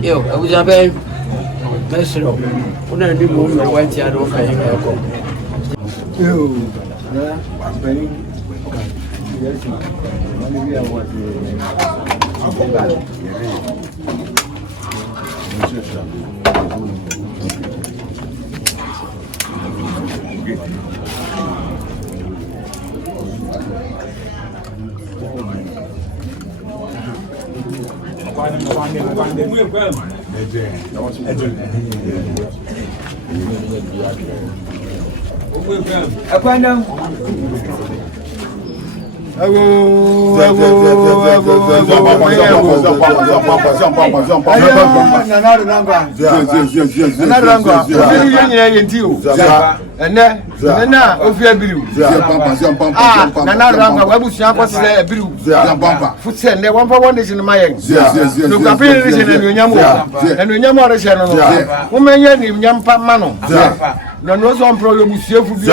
Yo, I was a baby. Mesro, when I do move my white yard over here, I go. Yo, I'm very yes, maybe I was no no so problem musuefu bi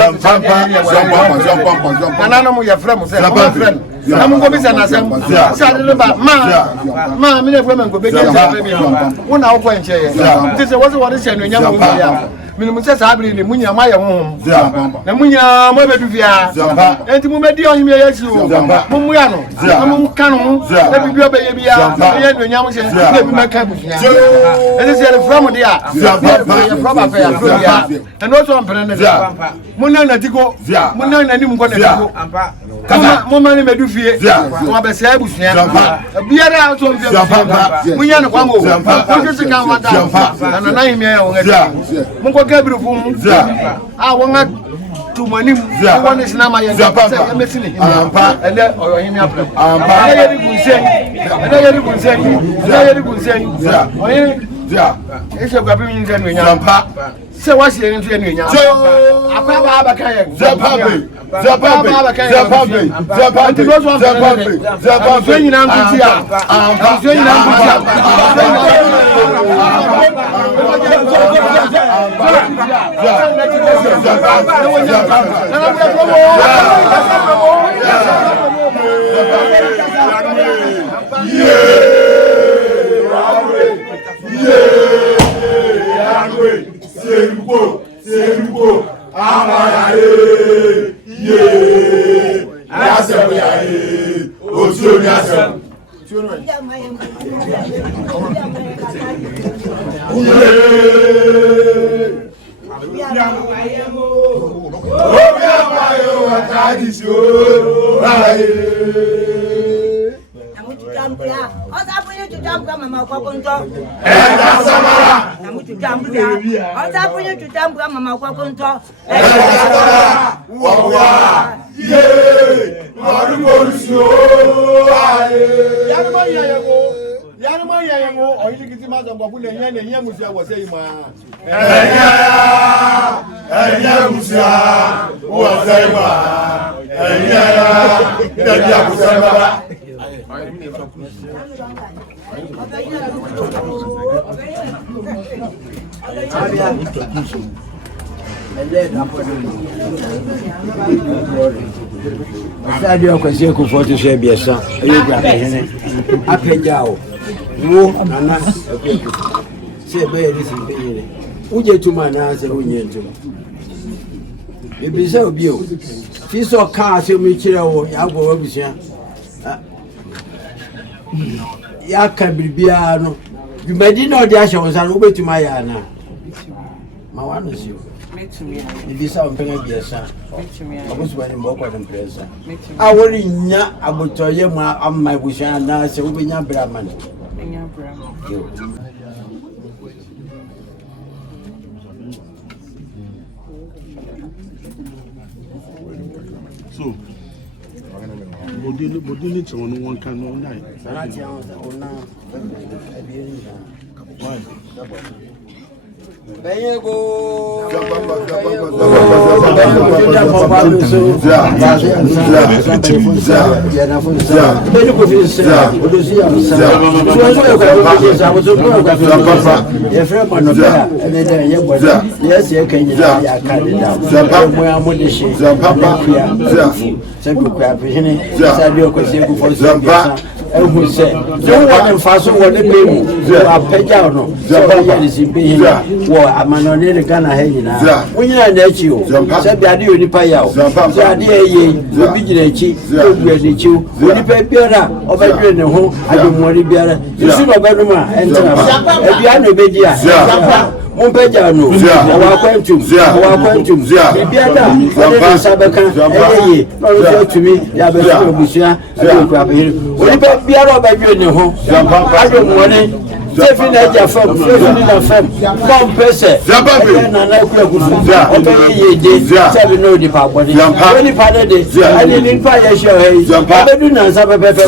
nana mo ya frem say mo friend na mo go bi sana sem sa de ba ma me ne frem ngo be get say be mo na wo kwa nche ye nti se wo se wo de che no nya mo ya minimum say sa abiri ni munya ma ye ho na munya mo be du via enti mo me di ohim ye yesu mo mu ya no mo ka no na bi bi obe ye bia ye no nya mo se na bi me ka bu via enti se le frem de a ye frem afa ya frem ya no so ampere ne muna na diko muna na ni mko na diko mo mani medu fie mo be se abusua biara so mfie munya ne kwango ko se kan wata na na himi ya wonga mo ko gabiru fu wonga tumanim wona sinama ya se mesini ende oyo himi apre yeri bunsen oyi ese gwa bi mi nze no nya Say what's the entry in your Akua Kayan. Zapabe. Sadio kwasi Akuffo to share biasa ayo Okuapehene apejao wo nana Akuffo se be yeri Simpisohene uje tuma na se unye ntuma ebisa obi o fi so ka se mi kire wo ya gwo wabusia ya ka bibia no dwumadi na odi ahye wonsa no obetuma ya na ma wano si ibisa ompenga biasa abusubani mboko de mpresa awori nya abotoye mu amma busha na se ubenya braman so bodini chon one can no night sanati ona why Bayego who said, "Don't want to fast on the people. I pay down. Somebody is in being war. I'm on the Ghana. Hey, now when you are net, you said the idea you pay out. The idea you be the chief, you will pay better over the home. I don't want to be better. You should have better and if you are no better. Mompejano, our quantum, Bibiana, Sabaka, to me, Yabba, Busia, Akuapehene. When you pay Biara by your home, I don't want it. Definitely, from one person, and I could 7 no department. Only part of this, I didn't find a show. I do not have a better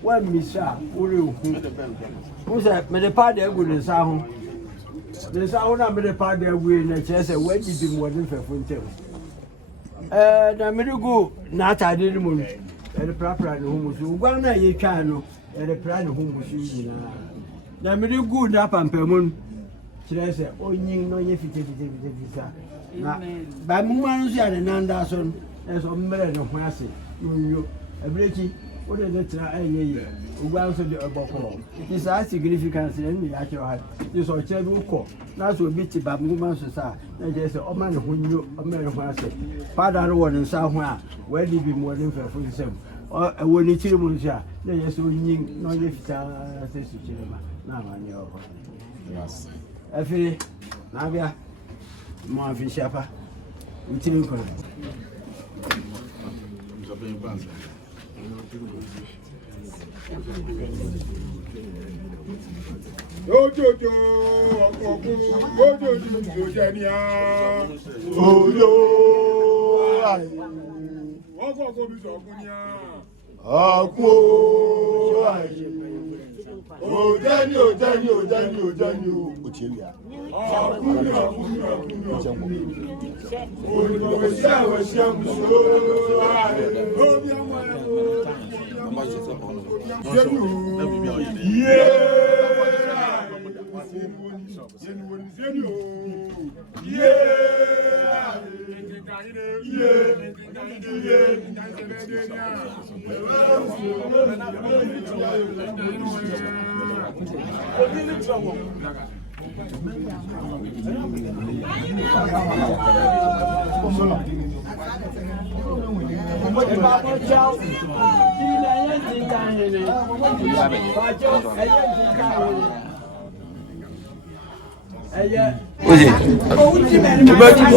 When Misha, who said, "May the party good in Sahu." The Sauna made a party with the chess and when you did more than for Fontaine. The middle not I didn't move at the proper whom was one a cano at the plan whom was using. The middle good up and Permon. She said, "Oh, you know, if you take it, by Muman's and Nandason, as a man of Massey, you a breaking. What is it? Also the Oboko. This has significance in the actual height. This or Chebuko. That's what beat Babuman Society. There's a man who knew American. Father one in somewhere where did be more than for himself. Or when it's Chimuja, then yes, we need no lift says to Chilima. Now I know. Yes. I feel Navia more fish shopper. We think Ojojo ọkọọkọ ojojo jojẹniya oyo ayi ọkọọkọ bí sọkúnìyà ọkọ ayi ojẹni ojẹni ojẹni ojẹni ochelia ọkùnrin òwòsí àwòsí àmùsọ ayi obi ọmọ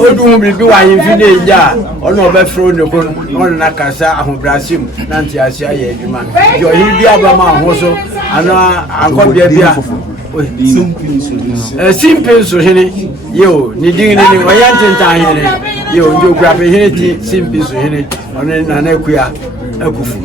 Odu bibi wa yimfide ja ono obefro ne ko no na kasa ahobrasim na ntiase aye adwuma yo hibi abama ho so ana ankobia bia Simpisohene yo ni dingine ni wayantentan hene yo njo Okuapehene ti Simpisohene ono na na Akua Akuffo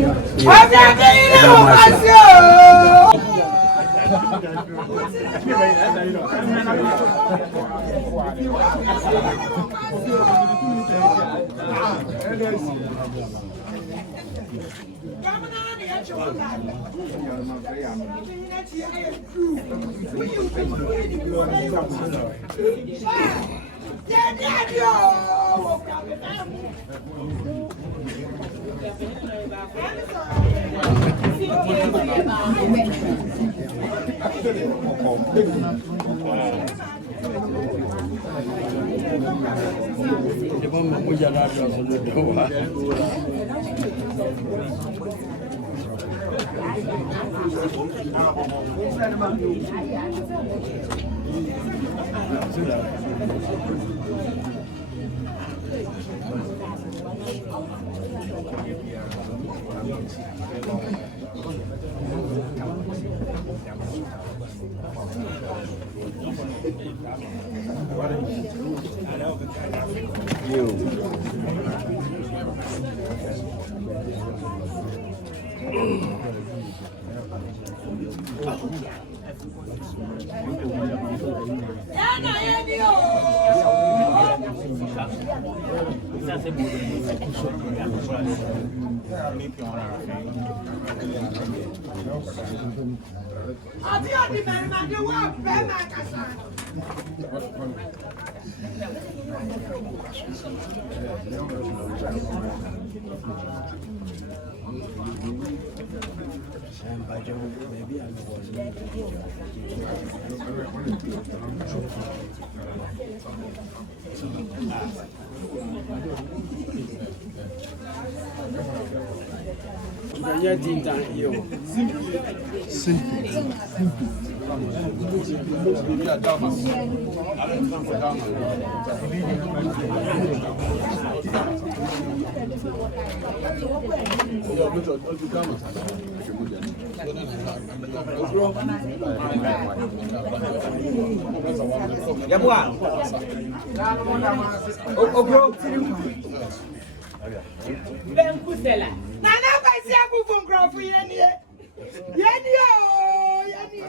Nana vai ser Akuffo Akropong yeni. Yeni o, yeni.